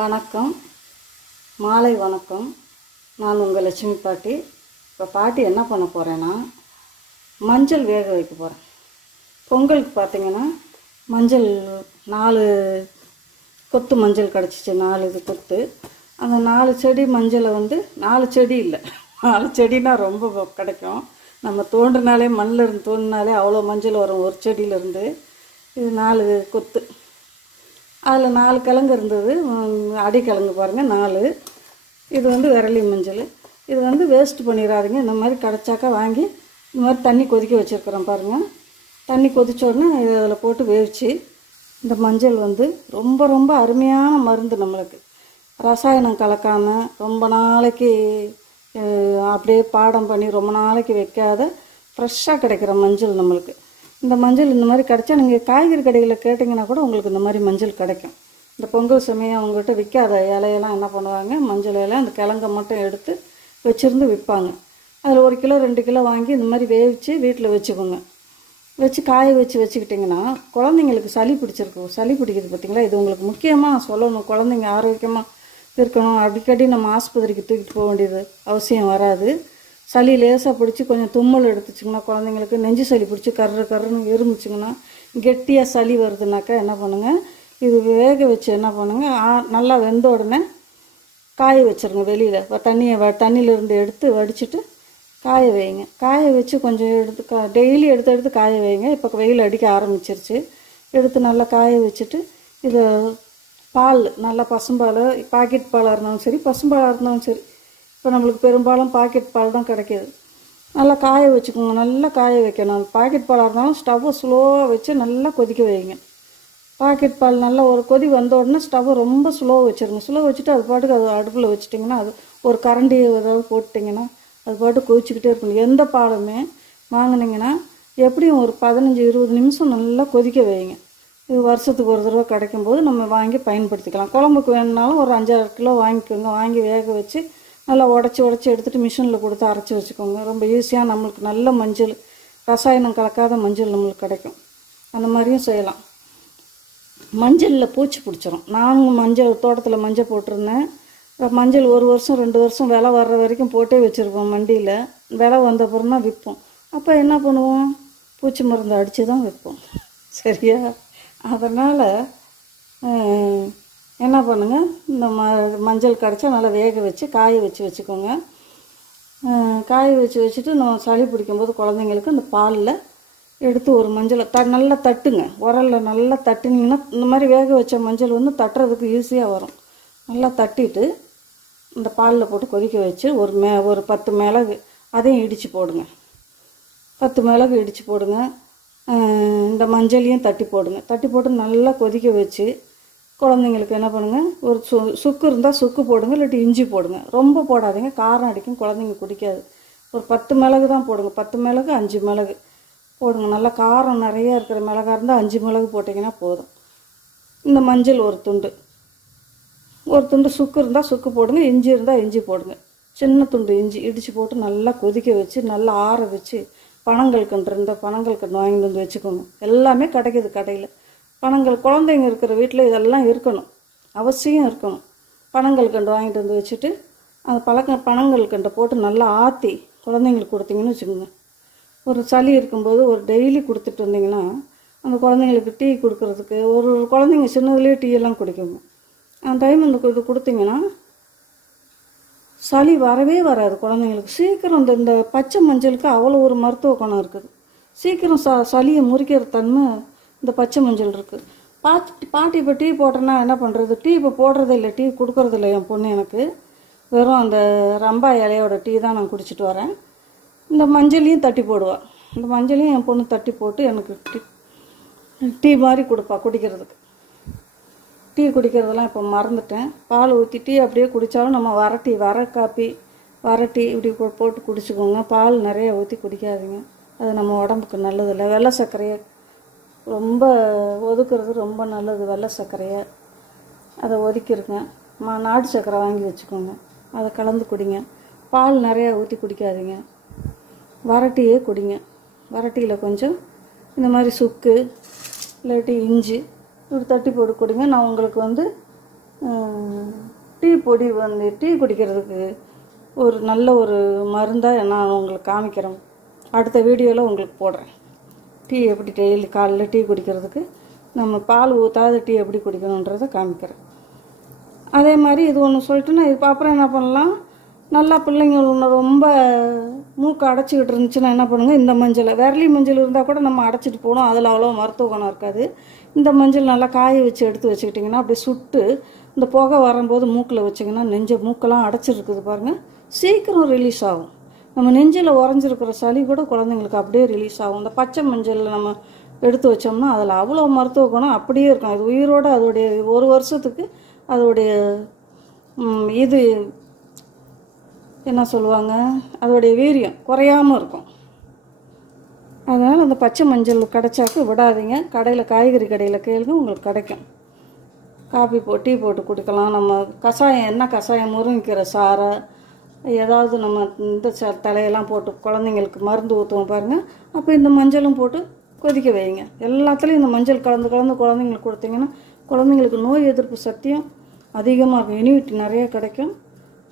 வணக்கம், மாலை வணக்கம். நான் உங்கள் லட்சுமி பாட்டி. இப்போ பாட்டி என்ன பண்ண போகிறேன்னா, மஞ்சள் வேக வைக்க போகிறேன். பொங்கலுக்கு பார்த்தீங்கன்னா மஞ்சள் 4 கொத்து மஞ்சள் கிடச்சிச்சு. 4 இது கொத்து. அந்த 4 செடி மஞ்சளை 4 செடி இல்லை, 4 செடினா ரொம்ப கிடைக்கும். நம்ம தோன்றினாலே மண்ணில் இருந்து தோன்றினாலே அவ்வளோ மஞ்சள் வரும் ஒரு செடியிலேருந்து. இது 4 கொத்து. அதில் 4 கிழங்கு இருந்தது. அடிக்கிழங்கு பாருங்கள் 4. இது விரலி மஞ்சள். இது வேஸ்ட் பண்ணிடாதீங்க. இந்த மாதிரி கிடச்சாக்கா வாங்கி இந்த மாதிரி தண்ணி கொதிக்க வச்சுருக்குறோம் பாருங்கள். தண்ணி கொதிச்சோடனே இதை அதில் போட்டு வேவிச்சு, இந்த மஞ்சள் ரொம்ப ரொம்ப அருமையான மருந்து. நம்மளுக்கு ரசாயனம் கலக்காமல் ரொம்ப நாளைக்கு அப்படியே பாடம் பண்ணி ரொம்ப நாளைக்கு வைக்காத ஃப்ரெஷ்ஷாக கிடைக்கிற மஞ்சள் நம்மளுக்கு. இந்த மஞ்சள் இந்த மாதிரி கிடச்சா நீங்கள் காய்கறி கடைகளில் கேட்டிங்கன்னா கூட உங்களுக்கு இந்த மாதிரி மஞ்சள் கிடைக்கும். இந்த பொங்கல் சமயம் அவங்ககிட்ட விற்காத இலையெல்லாம் என்ன பண்ணுவாங்க, மஞ்சள் இலை அந்த கிழங்க மட்டும் எடுத்து வச்சுருந்து விற்பாங்க. அதில் 1 கிலோ 2 கிலோ வாங்கி இந்த மாதிரி வேவிச்சு வீட்டில் வச்சுக்கோங்க. வச்சு காய வச்சுக்கிட்டிங்கன்னா குழந்தைங்களுக்கு சளி பிடிக்குது பார்த்தீங்களா. இது உங்களுக்கு முக்கியமாக நான் சொல்லணும். குழந்தைங்க ஆரோக்கியமாக இருக்கணும். அடிக்கடி நம்ம ஆஸ்பத்திரிக்கு தூக்கிட்டு போக வேண்டியது அவசியம் வராது. சளி லேசாக பிடிச்சி கொஞ்சம் தும்மல் எடுத்துச்சிங்கன்னா, குழந்தைங்களுக்கு நெஞ்சு சளி பிடிச்சி கருன்னு இருந்துச்சிங்கன்னா, கெட்டியாக சளி வருதுனாக்கா என்ன பண்ணுங்கள், இது வேக வச்சு என்ன பண்ணுங்கள், நல்லா வெந்த உடனே காய வச்சுருங்க. வெளியில் தண்ணியிலேருந்து எடுத்து வடிச்சிட்டு காய வைங்க. காய வச்சு கொஞ்சம் எடுத்து டெய்லி எடுத்து காய வைங்க. இப்போ வெயில் அடிக்க ஆரம்பிச்சிருச்சு. எடுத்து நல்லா காய வச்சுட்டு இதை பால் நல்லா பசும்பால், பாக்கெட் பாலாக இருந்தாலும் சரி பசும்பாலாக இருந்தாலும் சரி, இப்போ நம்மளுக்கு பெரும்பாலும் பாக்கெட் பால் தான் கிடைக்கிது. நல்லா காய வச்சுக்கோங்க. நல்லா காய வைக்கணும். பாக்கெட் பாலாக இருந்தாலும் ஸ்டவ்வை ஸ்லோவாக வச்சு நல்லா கொதிக்க வைங்க. பாக்கெட் பால் நல்லா ஒரு கொதி வந்த உடனே ஸ்டவ்வை ரொம்ப ஸ்லோவாக வச்சுருங்க. ஸ்லோ வச்சுட்டு அது பாட்டுக்கு அது அடுப்பில் வச்சுட்டிங்கன்னா, அது ஒரு கரண்டி ஏதாவது போட்டிங்கன்னா அது பாட்டு கொதிச்சுக்கிட்டே இருக்கணும். எந்த பாலுமே வாங்கினீங்கன்னா எப்படியும் ஒரு 15-20 நிமிஷம் நல்லா கொதிக்க வைங்க. இது வருஷத்துக்கு ஒரு தடவை கிடைக்கும்போது நம்ம வாங்கி பயன்படுத்திக்கலாம். குழம்புக்கு வேணுனாலும் ஒரு 5-6 கிலோ வாங்கிக்கோங்க. வாங்கி வேக வச்சு நல்லா உடச்சி எடுத்துகிட்டு மிஷினில் கொடுத்து அரைச்சி வச்சுக்கோங்க. ரொம்ப ஈஸியாக நம்மளுக்கு நல்ல மஞ்சள், ரசாயனம் கலக்காத மஞ்சள் நம்மளுக்கு கிடைக்கும். அந்த மாதிரியும் செய்யலாம். மஞ்சளில் பூச்சி பிடிச்சிரும். நானும் தோட்டத்தில் மஞ்சள் போட்டிருந்தேன். மஞ்சள் 1 வருஷம் 2 வருஷம் விலை வர்ற வரைக்கும் போட்டே வச்சுருப்போம் வண்டியில். விலை வந்த அப்புறம் தான் விற்போம். அப்போ என்ன பண்ணுவோம், பூச்சி மருந்து அடித்து தான் விற்போம். சரியா? அதனால் என்ன பண்ணுங்கள், இந்த மஞ்சள் கிடச்சா நல்லா வேக வச்சு காய வச்சுக்கோங்க. காய வச்சுட்டு நம்ம சளி பிடிக்கும்போது குழந்தைங்களுக்கு இந்த பாலில் எடுத்து ஒரு மஞ்சளை நல்லா தட்டுங்க. உரலில் நல்லா தட்டினீங்கன்னா இந்த மாதிரி வேக வச்ச மஞ்சள் தட்டுறதுக்கு ஈஸியாக வரும். நல்லா தட்டிட்டு இந்த பாலில் போட்டு கொதிக்க வச்சு ஒரு 10 மிளகு அதையும் இடித்து போடுங்க. 10 மிளகு இடித்து போடுங்க. இந்த மஞ்சளையும் தட்டி போடுங்க. தட்டி போட்டு நல்லா கொதிக்க வச்சு குழந்தைங்களுக்கு என்ன பண்ணுங்கள், ஒரு சுக்கு இருந்தால் சுக்கு போடுங்க, இல்லாட்டி இஞ்சி போடுங்க. ரொம்ப போடாதீங்க, காரம் அடிக்கும், குழந்தைங்க குடிக்காது. ஒரு 10 மிளகு தான் போடுங்க. 10 மிளகு 5 மிளகு போடுங்க. நல்லா காரம் நிறையா இருக்கிற மிளகா இருந்தால் 5 மிளகு போட்டிங்கன்னா போதும். இந்த மஞ்சள் ஒரு துண்டு சுக்கு இருந்தால் சுக்கு போடுங்க, இஞ்சி இருந்தால் இஞ்சி போடுங்க. சின்ன துண்டு இஞ்சி இடித்து போட்டு நல்லா கொதிக்க வச்சு நல்லா ஆற வச்சு பனங்கல்கண்டு இருந்தால் பனங்கல்கண்டு வாங்கிட்டு வந்து வச்சுக்கோங்க. எல்லாமே கிடைக்கிது கடையில். குழந்தைங்க இருக்கிற வீட்டில் இதெல்லாம் இருக்கணும், அவசியம் இருக்கணும். பனங்கல்கண்டு வாங்கிட்டு வந்து வச்சுட்டு அந்த பனங்கல்கண்டை போட்டு நல்லா ஆற்றி குழந்தைங்களுக்கு கொடுத்தீங்கன்னு வச்சுக்கோங்க. ஒரு சளி இருக்கும்போது ஒரு டெய்லி கொடுத்துட்டு இருந்தீங்கன்னா அந்த குழந்தைங்களுக்கு டீ கொடுக்குறதுக்கு, ஒரு குழந்தைங்க சின்னதுலேயே டீ எல்லாம் குடிக்குங்க. அந்த டைம் இது கொடுத்தீங்கன்னா சளி வரவே வராது குழந்தைங்களுக்கு. சீக்கிரம் இந்த பச்சை மஞ்சளுக்கு அவ்வளோ ஒரு மருத்துவ குணம் இருக்குது. சீக்கிரம் சளியை முறிக்கிற தன்மை இந்த பச்சை மஞ்சள் இருக்குது. பாட்டி இப்போ டீ போட்டேன்னா என்ன பண்ணுறது, டீ இப்போ போடுறதே இல்லை, டீ கொடுக்குறதில்ல என் பொண்ணு. எனக்கு வெறும் அந்த ரம்பா இலையோட டீ தான் நான் குடிச்சிட்டு வரேன். இந்த மஞ்சளையும் தட்டி போடுவாள். இந்த மஞ்சளையும் என் பொண்ணு தட்டி போட்டு எனக்கு டீ மாதிரி கொடுப்பா குடிக்கிறதுக்கு. டீ குடிக்கிறதெல்லாம் இப்போ மறந்துட்டேன். பால் ஊற்றி டீ அப்படியே குடித்தாலும் நம்ம வரட்டி இப்படி போட்டு குடிச்சிக்கோங்க. பால் நிறைய ஊற்றி குடிக்காதீங்க, அது நம்ம உடம்புக்கு நல்லதில்லை. வெள்ளை சர்க்கரையை ரொம்ப ஒதுக்குறது ரொம்ப நல்லது. வெள்ளை சர்க்கரையை அதை ஒதுக்கிருங்க. நாட்டு சர்க்கரை வாங்கி வச்சுக்கோங்க, அதை கலந்து குடிங்க. பால் நிறையா ஊற்றி குடிக்காதீங்க, வரட்டியே குடிங்க. வரட்டியில் கொஞ்சம் இந்த மாதிரி சுக்கு இல்லாட்டி இஞ்சி இப்படி தட்டி போட்டு குடிங்க. நான் உங்களுக்கு பொடி வந்து டீ குடிக்கிறதுக்கு ஒரு நல்ல ஒரு மருந்தாக நான் உங்களுக்கு காமிக்கிறேன். அடுத்த வீடியோவில் உங்களுக்கு போடுறேன். டீ எப்படி டெய்லி காலையில் டீ குடிக்கிறதுக்கு நம்ம பால் ஊற்றாத டீ எப்படி குடிக்கணுன்றதை காமிக்கிறேன். அதே மாதிரி இது ஒன்று சொல்லிட்டுன்னா இப்போ அப்புறம் என்ன பண்ணலாம், நல்லா பிள்ளைங்க ஒன்று ரொம்ப மூக்கு அடைச்சிக்கிட்டு இருந்துச்சுன்னா என்ன பண்ணுங்கள், இந்த மஞ்சள் விரலி மஞ்சள் இருந்தால் கூட நம்ம அடைச்சிட்டு போகணும், அதில் அவ்வளோ மருத்துவ குணம் இருக்காது. இந்த மஞ்சள் நல்லா காய வச்சு எடுத்து வச்சுக்கிட்டிங்கன்னா அப்படி சுட்டு இந்த புகை வரும்போது மூக்கில் வச்சிங்கன்னா மூக்கெல்லாம் அடைச்சிருக்குது பாருங்கள், சீக்கிரம் ரிலீஸ் ஆகும். நம்ம நெஞ்சில் உறைஞ்சிருக்கிற சளி கூட குழந்தைங்களுக்கு அப்படியே ரிலீஸ் ஆகும். இந்த பச்சை மஞ்சளில் நம்ம எடுத்து வச்சோம்னா அதில் அவ்வளோ மருத்துவ குணம் அப்படியே இருக்கும். அது உயிரோடு அதோடைய 1 வருஷத்துக்கு அதோடைய இது என்ன சொல்லுவாங்க, அதோடைய வீரியம் குறையாமல் இருக்கும். அதனால் அந்த பச்சை மஞ்சள் கிடைச்சாக்க விடாதீங்க. கடையில் காய்கறி கடையில் கேளுங்க, உங்களுக்கு கிடைக்கும். காபி டீ போட்டு குடிக்கலாம். நம்ம கஷாயம் என்ன கஷாயம், முருங்கைக்கீரை சாறை ஏதாவது நம்ம இந்த தலையெல்லாம் போட்டு குழந்தைங்களுக்கு மருந்து ஊற்றுவோம் பாருங்கள், அப்போ இந்த மஞ்சளும் போட்டு கொதிக்க வைங்க. எல்லாத்துலேயும் இந்த மஞ்சள் கலந்து குழந்தைங்களுக்கு கொடுத்தீங்கன்னா குழந்தைங்களுக்கு நோய் எதிர்ப்பு சக்தியும் அதிகமாக இருக்கும், இம்யூனிட்டி நிறைய கிடைக்கும்.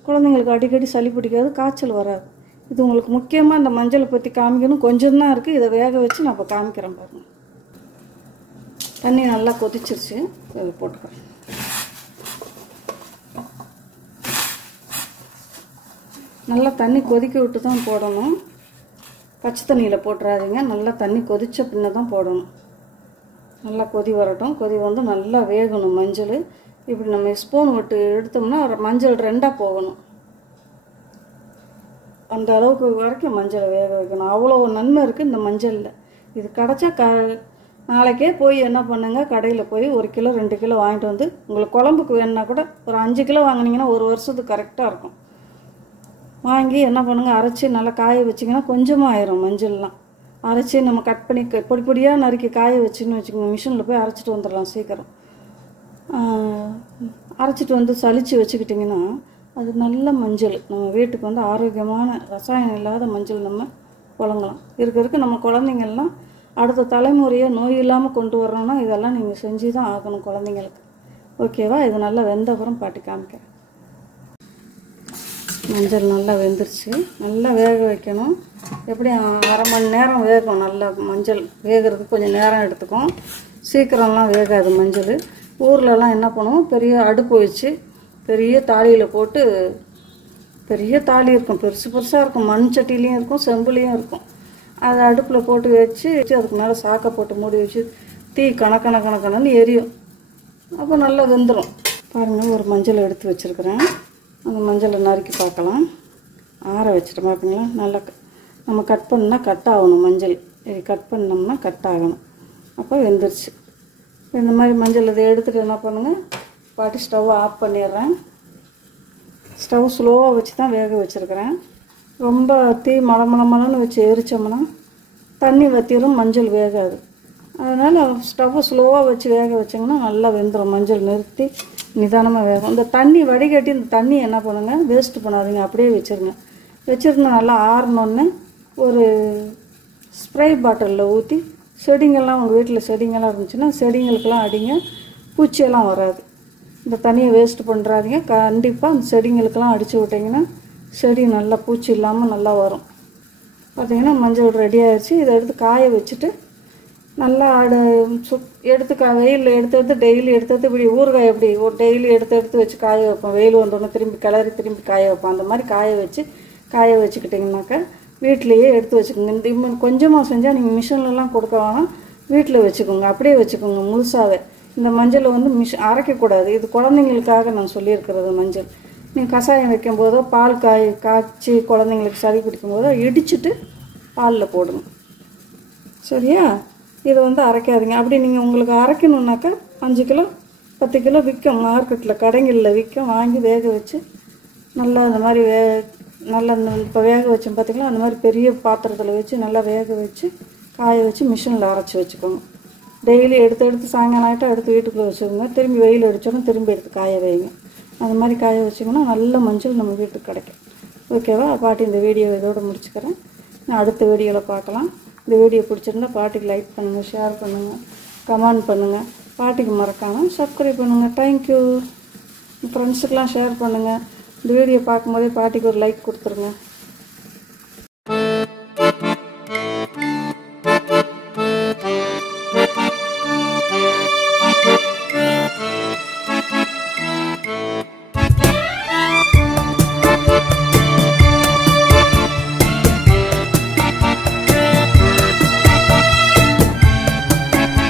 குழந்தைங்களுக்கு அடிக்கடி சளி பிடிக்காது, காய்ச்சல் வராது. இது உங்களுக்கு முக்கியமாக இந்த மஞ்சளை பற்றி காமிக்கணும். கொஞ்சம் தான் இருக்குது, இதை வேக வச்சு நான் இப்போ காமிக்கிறேன் பாருங்கள். தண்ணி நல்லா கொதிச்சிருச்சு, இதை போட்டுக்கிறேன். நல்லா தண்ணி கொதிக்க விட்டு தான் போடணும், பச்சை தண்ணியில் போட்டுறாதீங்க. நல்லா தண்ணி கொதித்த பின்ன தான் போடணும். நல்லா கொதி வரட்டும். கொதி வந்து நல்லா வேகணும் மஞ்சள். இப்படி நம்ம ஸ்பூன் விட்டு எடுத்தோம்னா மஞ்சள் 2ஆக போகணும். அந்த அளவுக்கு வரைக்கும் மஞ்சளை வேக வைக்கணும். அவ்வளோ நன்மை இருக்குது இந்த மஞ்சளில். இது கிடச்சா நாளைக்கே போய் என்ன பண்ணுங்கள், கடையில் போய் 1 கிலோ 2 கிலோ வாங்கிட்டு வந்து உங்களுக்கு குழம்புக்கு வேணுன்னா கூட ஒரு 5 கிலோ வாங்கினீங்கன்னா 1 வருஷத்துக்கு கரெக்டாக இருக்கும். வாங்கி என்ன பண்ணுங்கள், அரைச்சி நல்லா காய வச்சிங்கன்னா கொஞ்சமாக ஆயிரும் மஞ்சள்லாம். அரைச்சி நம்ம கட் பண்ணி பொடி பொடியாக நறுக்கி காய வச்சுன்னு வச்சுக்கோங்க. மிஷினில் போய் அரைச்சிட்டு வந்துடலாம் சீக்கிரம். அரைச்சிட்டு வந்து சளிச்சு வச்சுக்கிட்டிங்கன்னா அது நல்ல மஞ்சள். நம்ம வீட்டுக்கு வந்து ஆரோக்கியமான ரசாயனம் இல்லாத மஞ்சள் நம்ம புழங்கலாம். இருக்க நம்ம குழந்தைங்கள்லாம் அடுத்த தலைமுறையை நோய் இல்லாமல் கொண்டு வரணும்னா இதெல்லாம் நீங்கள் செஞ்சு தான் ஆகணும் குழந்தைங்களுக்கு. ஓகேவா? இது நல்லா வெந்த அப்புறம் பாட்டி காமிக்கிறேன். மஞ்சள் நல்லா வெந்துருச்சு. நல்லா வேக வைக்கணும். எப்படி 1/2 மணி நேரம் வேகும். நல்லா மஞ்சள் வேகிறதுக்கு கொஞ்சம் நேரம் எடுத்துக்கும், சீக்கிரம்லாம் வேகாது மஞ்சள். ஊர்லலாம் என்ன பண்ணுவோம், பெரிய அடுப்பு வச்சு பெரிய தாலியில் போட்டு, பெரிய தாலி இருக்கும், பெருசு பெருசாக இருக்கும், மண் சட்டிலையும் இருக்கும், செம்புலேயும் இருக்கும். அதை அடுப்பில் போட்டு வச்சு அதுக்கு மேலே சாக்கை போட்டு மூடி வச்சு தீ கணக்கணன்னு எரியும். அப்போ நல்லா வெந்துடும். பாருங்கள், ஒரு மஞ்சள் எடுத்து வச்சுருக்கிறேன். அந்த மஞ்சளை நறுக்கி பார்க்கலாம். ஆற வச்சுட்டு பார்ப்பீங்களா, நல்லா நம்ம கட் பண்ணால் கட் ஆகணும். மஞ்சள் கட் பண்ணோம்னா கட் ஆகணும். அப்போ வெந்துருச்சு. இந்த மாதிரி மஞ்சள் இதை எடுத்துகிட்டு என்ன பண்ணுங்கள், பாட்டி ஸ்டவ்வை ஆஃப் பண்ணிடுறேன். ஸ்டவ் ஸ்லோவாக வச்சு தான் வேக வச்சுருக்கிறேன். ரொம்ப தீ மலமலன்னு வச்சு எரித்தோம்னா தண்ணி வற்றிடும், மஞ்சள் வேகாது. அதனால் ஸ்டவ்வை ஸ்லோவாக வச்சு வேக வச்சிங்கன்னா நல்லா வெந்துடும். மஞ்சள் நிறுத்தி நிதானமாக வேகும். இந்த தண்ணி வடிகட்டி இந்த தண்ணி என்ன பண்ணுங்கள், வேஸ்ட்டு பண்ணாதீங்க, அப்படியே வச்சுருங்க. வச்சுருந்தா நல்லா ஆறணுன்னு ஒரு ஸ்ப்ரே பாட்டிலில் ஊற்றி செடிங்கள்லாம், உங்கள் வீட்டில் செடிங்கள்லாம் இருந்துச்சுன்னா செடிங்களுக்கெல்லாம் அடிங்க, பூச்சியெல்லாம் வராது. இந்த தண்ணியை வேஸ்ட்டு பண்ணுறாதீங்க. கண்டிப்பாக அந்த செடிங்களுக்கெல்லாம் அடித்து விட்டிங்கன்னா செடி நல்லா பூச்சி இல்லாமல் நல்லா வரும். பார்த்திங்கன்னா மஞ்சள் ரெடி ஆகிடுச்சு. இதை எடுத்து காய வச்சுட்டு நல்லா எடுத்து வெயிலில் எடுத்து டெய்லி எடுத்து இப்படி ஊறுகாய் எப்படி ஒரு டெய்லி எடுத்து வச்சு காய வைப்போம். வெயில் வந்தோடனே திரும்பி கிளறி திரும்பி காய வைப்போம். அந்த மாதிரி காய வச்சுக்கிட்டிங்கனாக்கா வீட்டிலையே எடுத்து வச்சுக்கோங்க. இந்த கொஞ்சமாக செஞ்சால் நீங்கள் மிஷின்லலாம் கொடுக்க வேணாம், வீட்டில் வச்சுக்கோங்க. அப்படியே வச்சுக்கோங்க முழுசாகவே. இந்த மஞ்சளை வந்து அரைக்கக்கூடாது. இது குழந்தைங்களுக்காக நான் சொல்லியிருக்கிறது. மஞ்சள் நீங்கள் கஷாயம் வைக்கும்போதோ பால் காய்ச்சி குழந்தைங்களுக்கு சளி பிடிக்கும்போதோ இடிச்சிட்டு பாலில் போடுங்க. சரியா? இதை வந்து அரைக்காதீங்க. அப்படி நீங்கள் உங்களுக்கு அரைக்கணுன்னாக்கா 5 கிலோ 10 கிலோ விற்கும், மார்க்கெட்டில் கடைங்களில் விற்கும். வாங்கி வேக வச்சு நல்லா இந்த மாதிரி நல்லா இப்போ வேக வச்சோம் பார்த்திங்களா, அந்த மாதிரி பெரிய பாத்திரத்தில் வச்சு நல்லா வேக வச்சு காய வச்சு மிஷினில் அரைச்சி வச்சுக்கோங்க. டெய்லி எடுத்து சாயங்காலம் ஆகிட்டா எடுத்து வீட்டுக்குள்ளே வச்சுக்கோங்க. திரும்பி வெயில் அடித்தோன்னா திரும்பி எடுத்து காய வைங்க. அது மாதிரி காய வச்சிங்கன்னா நல்ல மஞ்சள் நம்ம வீட்டுக்கு கிடைக்கும். ஓகேவா? பாட்டி இந்த வீடியோ இதோடு முடிச்சுக்கிறேன். நான் அடுத்த வீடியோவில் பார்க்கலாம். இந்த வீடியோ பிடிச்சிருந்தா பாட்டிக்கு லைக் பண்ணுங்கள், ஷேர் பண்ணுங்கள், கமெண்ட் பண்ணுங்கள். பாட்டிக்கு மறக்காமல் சப்ஸ்கிரைப் பண்ணுங்கள். தேங்க்யூ. ஃப்ரெண்ட்ஸுக்கெலாம் ஷேர் பண்ணுங்கள். இந்த வீடியோ பார்க்கும்போதே பாட்டிக்கு ஒரு லைக் கொடுத்துருங்க.